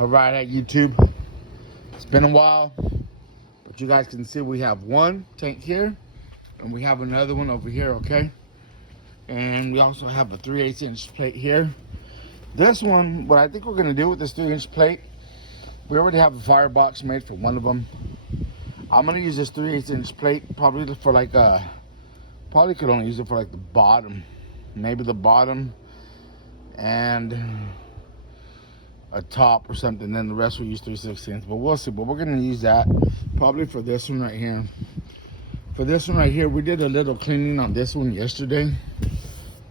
All right, at YouTube. It's been a while, but you guys can see we have one tank here, and we have another one over here, okay? And we also have a 3/8 inch plate here. This one, what I think we're gonna do with this 3-inch plate, we already have a firebox made for one of them. I'm gonna use this 3/8 inch plate probably for like probably could only use it for like the bottom, maybe the bottom and a top or something, then the rest will use 3/16, but we'll see. But we're gonna use that probably for this one right here. For this one right here, we did a little cleaning on this one yesterday.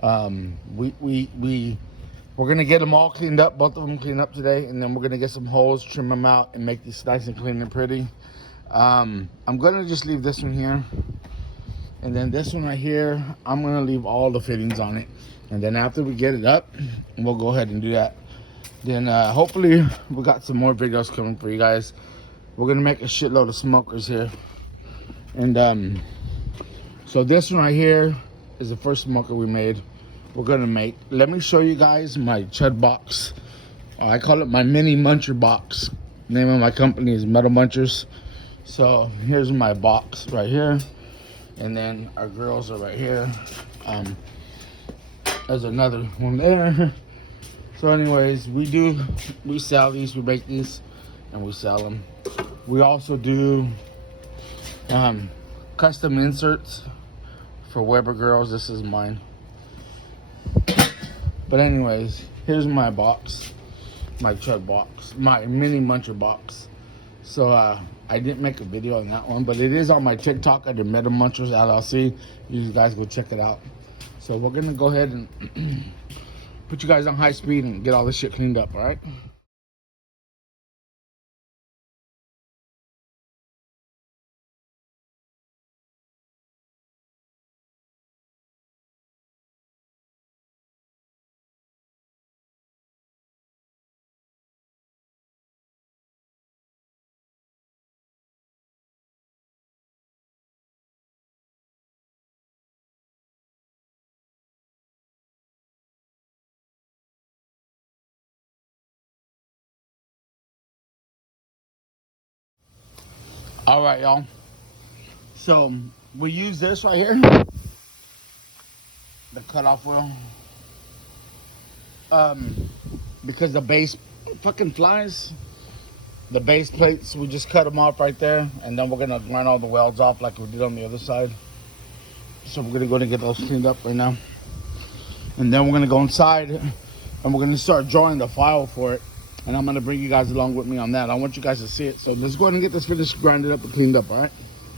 We're gonna get them all cleaned up, both of them cleaned up today, and then we're gonna get some holes, trim them out, and make these nice and clean and pretty. I'm gonna just leave this one here, and then this one right here, I'm gonna leave all the fittings on it, and then after we get it up, we'll go ahead and do that. Then hopefully we got some more videos coming for you guys. We're gonna make a shitload of smokers here, and so this one right here is the first smoker we made. We're gonna make. Let me show you guys my Chud box. I call it my mini muncher box. Name of my company is Metal Munchers. So here's my box right here, and then our girls are right here. There's another one there. So anyways, we sell these, we make these, and we sell them. We also do custom inserts for Weber girls. This is mine. But anyways, here's my box, my Chud box, my mini muncher box. So I didn't make a video on that one, but it is on my TikTok under Metal Munchers LLC. You guys go check it out. So we're gonna go ahead and put you guys on high speed and get all this shit cleaned up, all right? All right, y'all. So we use this right here, the cutoff wheel, because the base fucking flies. The base plates, we just cut them off right there, and then we're gonna run all the welds off like we did on the other side. So we're gonna go and get those cleaned up right now, and then we're gonna go inside and we're gonna start drawing the file for it, and I'm gonna bring you guys along with me on that. I want you guys to see it. So let's go ahead and get this finished, grinded up and cleaned up.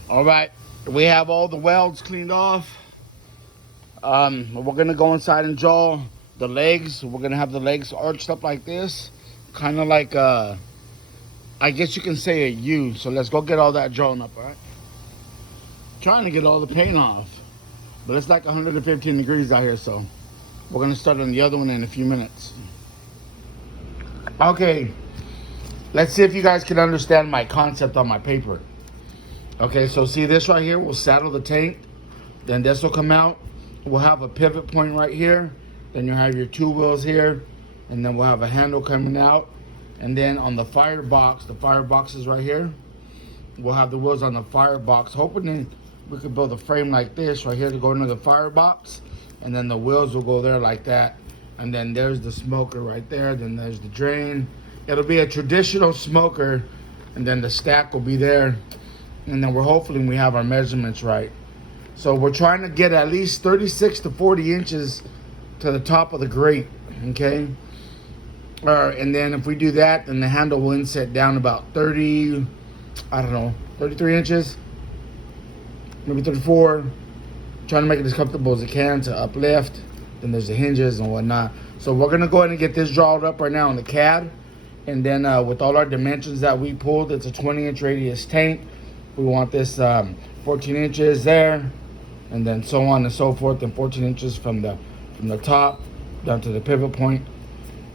All right, we have all the welds cleaned off. We're gonna go inside and draw the legs. We're gonna have the legs arched up like this, kind of like I guess you can say a U. So let's go get all that drawn up. All right, trying to get all the paint off, but it's like 115 degrees out here, so we're gonna start on the other one in a few minutes. Okay, let's see if you guys can understand my concept on my paper. Okay, so see this right here, we'll saddle the tank, then this will come out. We'll have a pivot point right here, then you'll have your two wheels here, and then we'll have a handle coming out. And then on the firebox is right here. We'll have the wheels on the firebox, hoping we could build a frame like this right here to go into the firebox, and then the wheels will go there like that. And then there's the smoker right there, then there's the drain. It'll be a traditional smoker, and then the stack will be there. And then hopefully we have our measurements right. So we're trying to get at least 36 to 40 inches to the top of the grate, okay? And then if we do that, then the handle will inset down about 30, I don't know, 33 inches, maybe 34. Trying to make it as comfortable as it can to uplift. Then there's the hinges and whatnot. So we're gonna go ahead and get this drawn up right now on the CAD. And then with all our dimensions that we pulled, it's a 20-inch radius tank. We want this 14 inches there, and then so on and so forth, and 14 inches from the top down to the pivot point.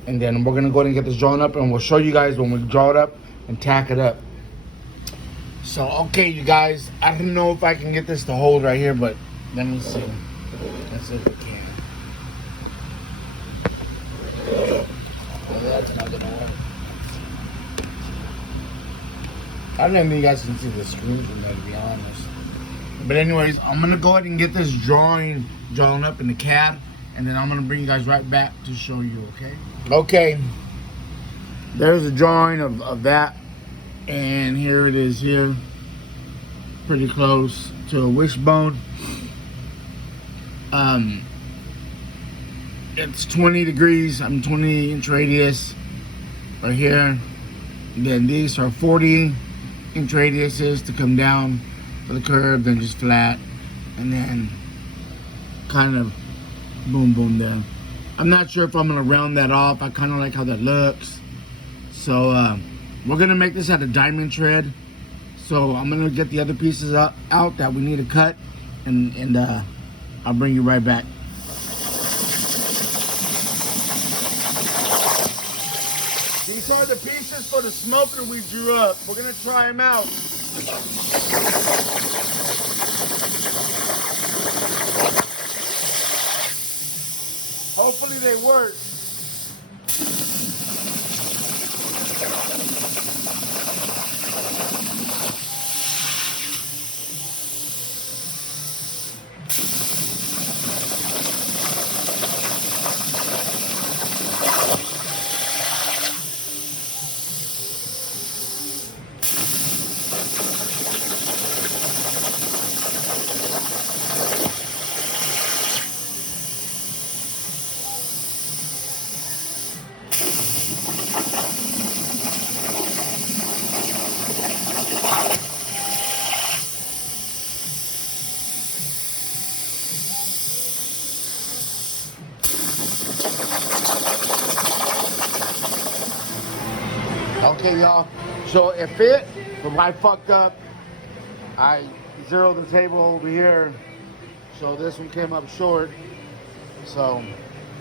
And then we're gonna go ahead and get this drawn up, and we'll show you guys when we draw it up and tack it up. So okay, you guys, I don't know if I can get this to hold right here, but let me see. Let's see if we can. Oh, that's not gonna work. I don't even think you guys can see the screws in there, to be honest. But anyways, I'm gonna go ahead and get this drawing drawn up in the cab, and then I'm gonna bring you guys right back to show you, okay? Okay, there's a drawing of that, and here it is here. Pretty close to a wishbone. It's 20 degrees, 20-inch radius right here. Then these are 40-inch radiuses to come down for the curve, then just flat, and then kind of boom, boom there. I'm not sure if I'm gonna round that off. I kind of like how that looks. So we're gonna make this out of diamond tread. So I'm gonna get the other pieces out that we need to cut, and I'll bring you right back. These are the pieces for the smoker we drew up. We're gonna try them out. Hopefully they work. Okay, y'all. So it fit, but I fucked up. I zeroed the table over here, so this one came up short. So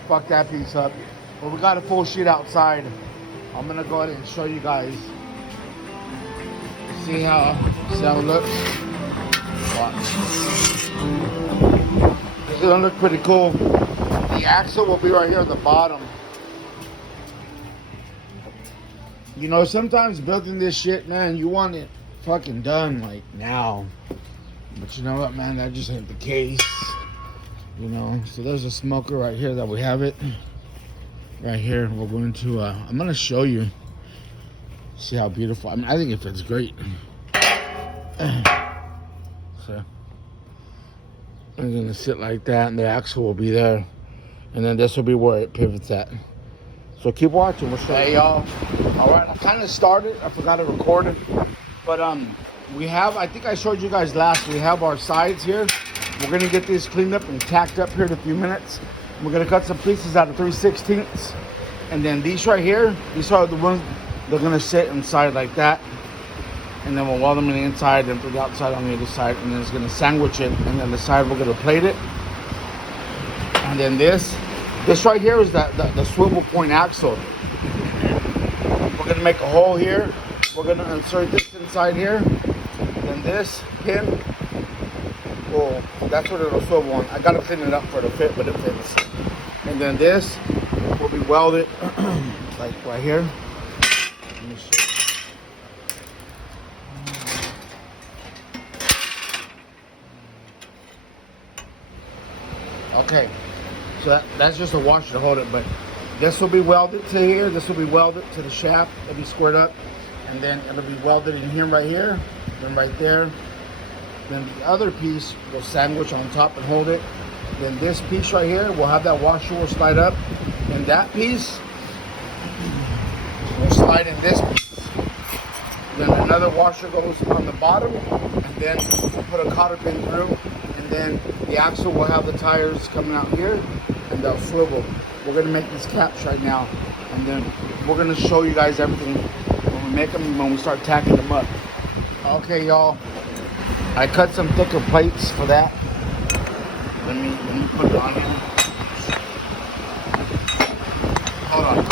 fuck that piece up. But we got a full sheet outside. I'm gonna go ahead and show you guys. See how it looks. Watch. It's gonna look pretty cool. The axle will be right here at the bottom. You know, sometimes building this shit, man, you want it fucking done, like, now. But you know what, man, that just ain't the case. You know, so there's a smoker right here that we have it. Right here, we're going to, I'm going to show you. See how beautiful, I mean, I think it fits great. So, I'm going to sit like that, and the axle will be there. And then this will be where it pivots at. So keep watching. We'll show you. Hey, y'all. All right, I kind of started. I forgot to record it. But we have, I think I showed you guys last, we have our sides here. We're going to get these cleaned up and tacked up here in a few minutes. We're going to cut some pieces out of 3/16. And then these right here, these are the ones they're going to sit inside like that. And then we'll weld them on the inside and put the outside on the other side. And then it's going to sandwich it. And then the side we're going to plate it. And then this right here is the swivel point axle. We're going to make a hole here. We're going to insert this inside here. Then this pin, well, that's what it'll swivel on. I got to clean it up for the fit, but it fits. And then this will be welded like right here. Let me show you. Okay. So that's just a washer to hold it, but this will be welded to here. This will be welded to the shaft. It'll be squared up, and then it'll be welded in here, right here, then right there. Then the other piece will sandwich on top and hold it. Then this piece right here will have that washer will slide up, and that piece will slide in this piece. Then another washer goes on the bottom, and then we'll put a cotter pin through, and then the axle will have the tires coming out here, and they'll swivel. We're gonna make these caps right now, and then we're gonna show you guys everything when we make them, when we start tacking them up. Okay, y'all. I cut some thicker plates for that. Let me put it on here. Hold on.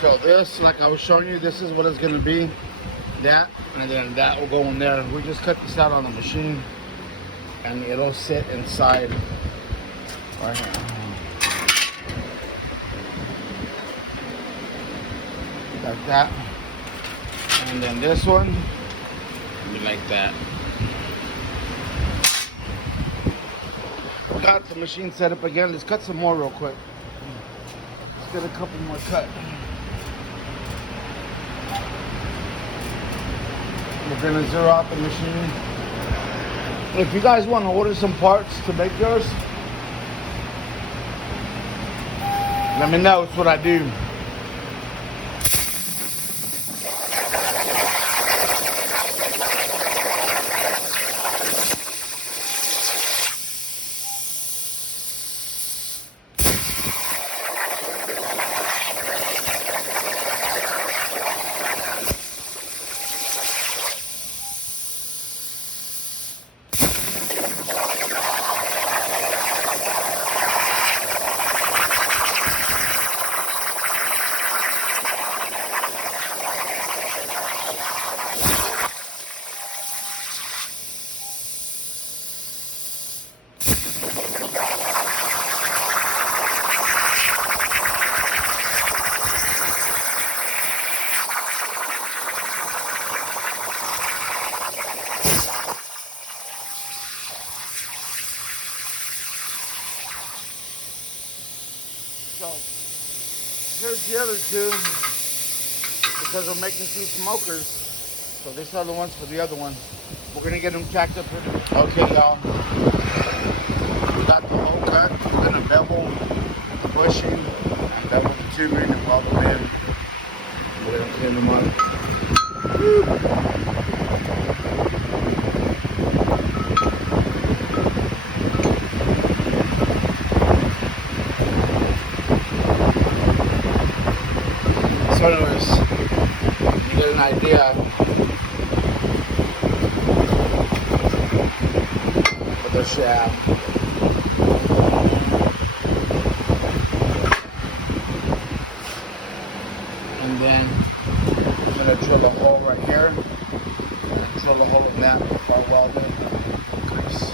So this, like I was showing you, this is what it's gonna be. That, and then that will go in there. We just cut this out on the machine, and it'll sit inside Right here. Like that. And then this one, be like that. Got the machine set up again. Let's cut some more real quick. Let's get a couple more cut. We're gonna zero out the machine. If you guys want to order some parts to make yours, let me know. It's what I do. So here's the other two, because we're making two smokers. So these are the ones for the other one. We're gonna get them jacked up here. Okay, y'all. We got the whole cut. We're gonna bevel the bushing and bevel the tubing and weld them in. We're gonna clean them up. Woo. So anyways, you get an idea with the shaft. And then I'm gonna drill a hole right here and drill a hole in that before I weld it. Grease.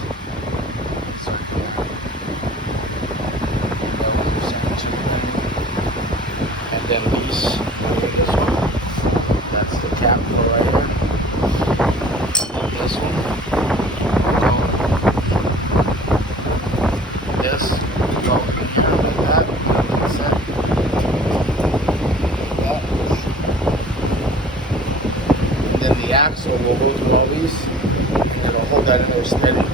And then these. This one. That's the cap for right here. This one. This go in here like that. That's it. Like that. And then the axle will go through all these. And it'll hold that in there steady.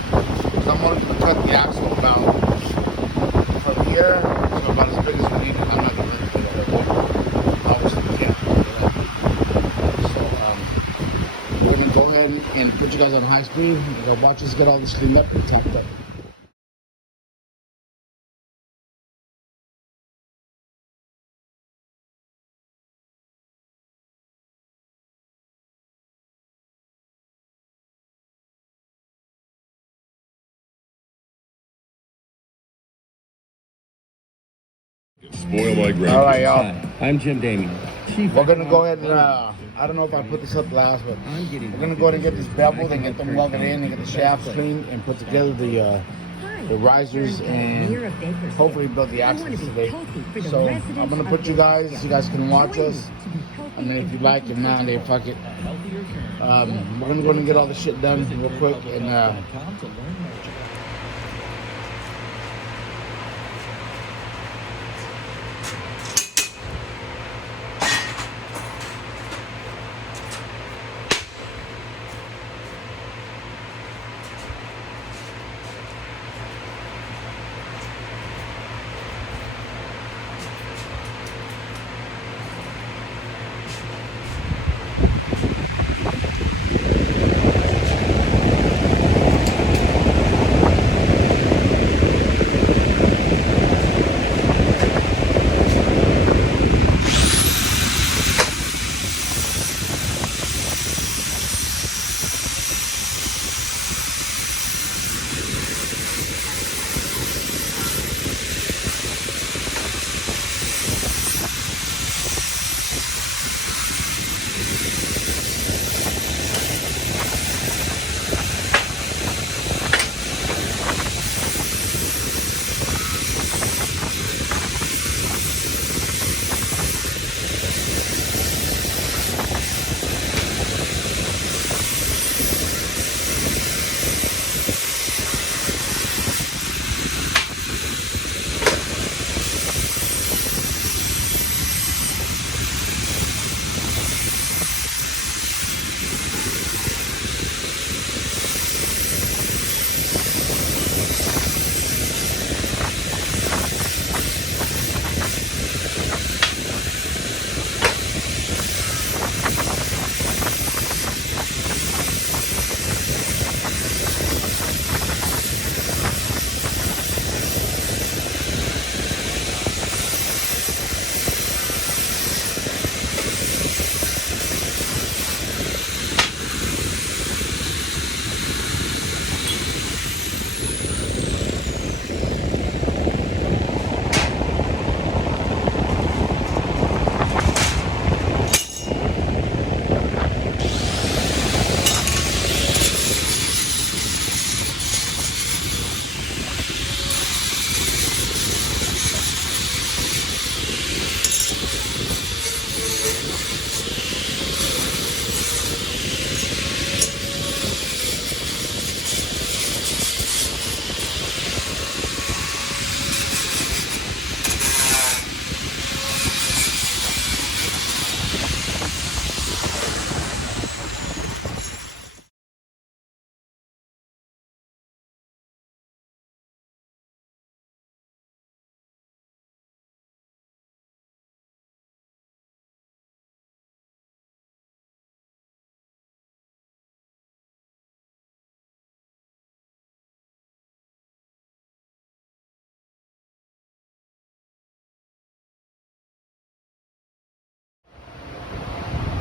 So I'm going to cut the axle about from here to about as big as we need it. I'm not going to let it go there. Obviously we can't. We're gonna go ahead and put you guys on high speed and go watch us get all this cleaned up and tapped up. Spoil my grandkids. All right, y'all. Hi, I'm Jim Damien. We're gonna go ahead and I don't know if I put this up last, but we're gonna go ahead and get this beveled and get them welded in and get the shafts cleaned and put together the risers and hopefully build the axles today. So I'm gonna put you guys can watch us, and then if you like it, man, they fuck it. We're gonna go ahead and get all this shit done real quick and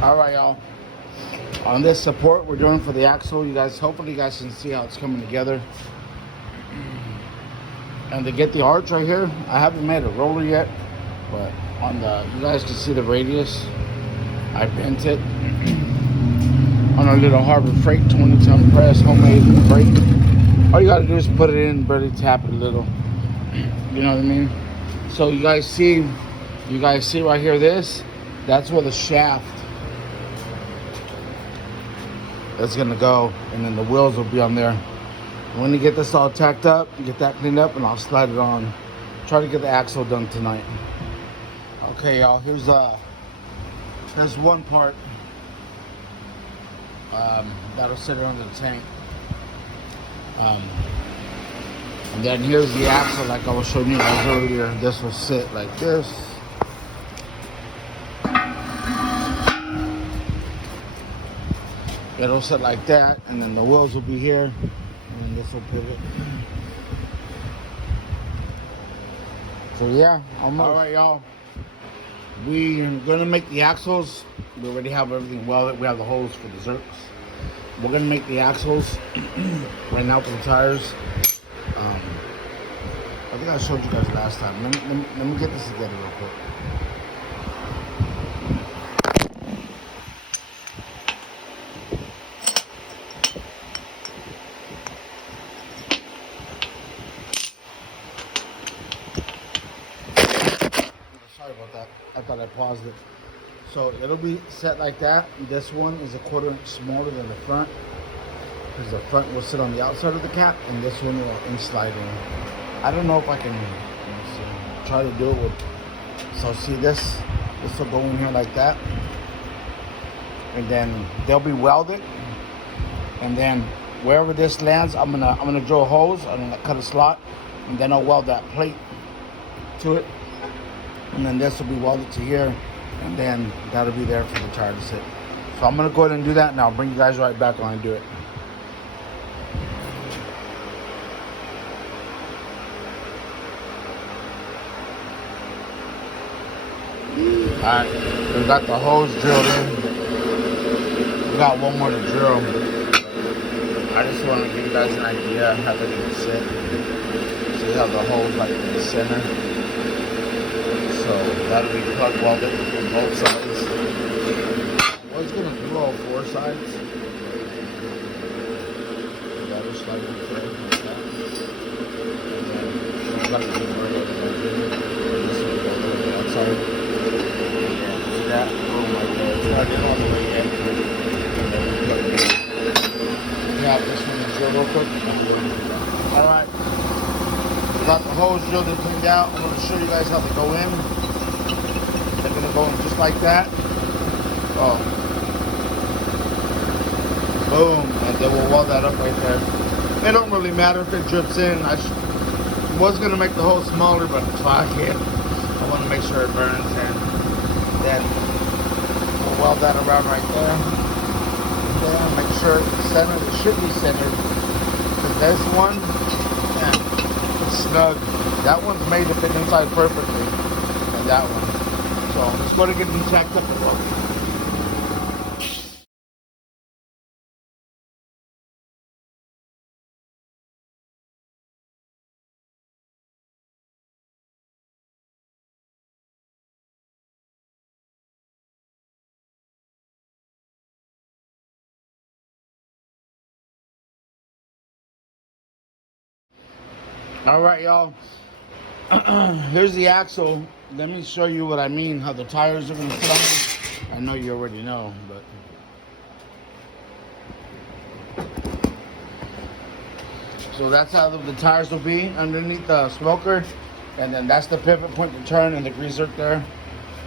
All right, y'all. On this support we're doing for the axle, you guys, hopefully you guys can see how it's coming together. And to get the arch right here, I haven't made a roller yet, but on the, you guys can see the radius. I bent it on a little Harbor Freight 20-ton press, homemade brake. All you gotta do is put it in, barely tap it a little. You know what I mean? So you guys see right here, that's where the shaft is gonna go, and then the wheels will be on there. When you get this all tacked up, get that cleaned up, and I'll slide it on. Try to get the axle done tonight. Okay, y'all, there's one part that'll sit under the tank. And then here's the axle, like I was showing you guys earlier. This will sit like this. It'll sit like that, and then the wheels will be here, and then this will pivot. So yeah, almost. All right, y'all. We're gonna make the axles. We already have everything welded. We have the holes for the zerks. We're gonna make the axles right now for the tires. I think I showed you guys last time. Let me get this together real quick. Sorry about that. I thought I paused it. So it'll be set like that. This one is a 1/4 inch smaller than the front, because the front will sit on the outside of the cap, and this one will slide in. I don't know if I can try to do it with. So see this will go in here like that, and then they'll be welded, and then wherever this lands, I'm gonna drill holes. I'm gonna cut a slot, and then I'll weld that plate to it, and then this will be welded to here, and then that'll be there for the tire to sit. So I'm gonna go ahead and do that, and I'll bring you guys right back when I do it. Alright, we got the hose drilled in. We got one more to drill. I just want to give you guys an idea how they're going to sit. So you have the hose like in the center. So that'll be plug welded on both sides. I was going to do all 4 sides. That'll slide in through like that. And then I'm going to do this will go to the outside. That, oh my god, it's not in all the way in. Yeah, this one is drilled real quick. Alright. Got the hose drilled and cleaned out. I'm going to show you guys how they go in. They're going to go in just like that. Oh. Boom. And then we'll weld that up right there. It don't really matter if it drips in. I was going to make the hole smaller, but fuck it. I want to make sure it burns in. Then we'll weld that around right there. Then make sure it's centered. It should be centered. Because this one, yeah, it's snug. That one's made to fit inside perfectly. And that one. So let's go to get them checked up and look. All right, y'all. Here's the axle. Let me show you what I mean, how the tires are going to sit on. I know you already know, but... So that's how the tires will be underneath the smoker. And then that's the pivot point to turn, and the greaser there.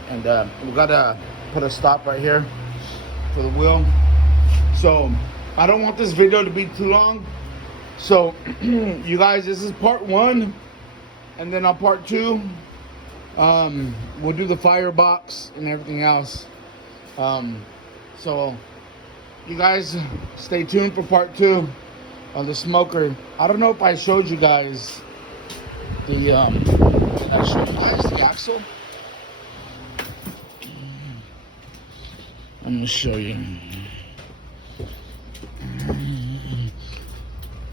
And we got to put a stop right here for the wheel. So I don't want this video to be too long. So you guys, this is part 1, and then on part 2 we'll do the firebox and everything else. So you guys stay tuned for part 2 on the smoker. I don't know if I showed you guys the did I show you guys the axle? I'm gonna show you.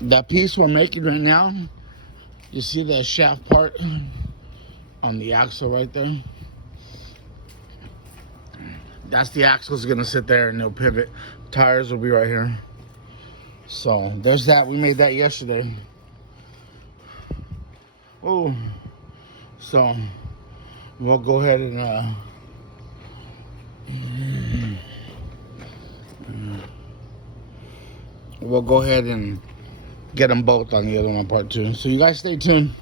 That piece we're making right now, you see the shaft part on the axle right there? That's the axle's gonna sit there and they'll pivot. Tires will be right here. So there's that. We made that yesterday. Oh, so we'll go ahead and we'll go ahead and get them both on the other one part 2. So you guys stay tuned.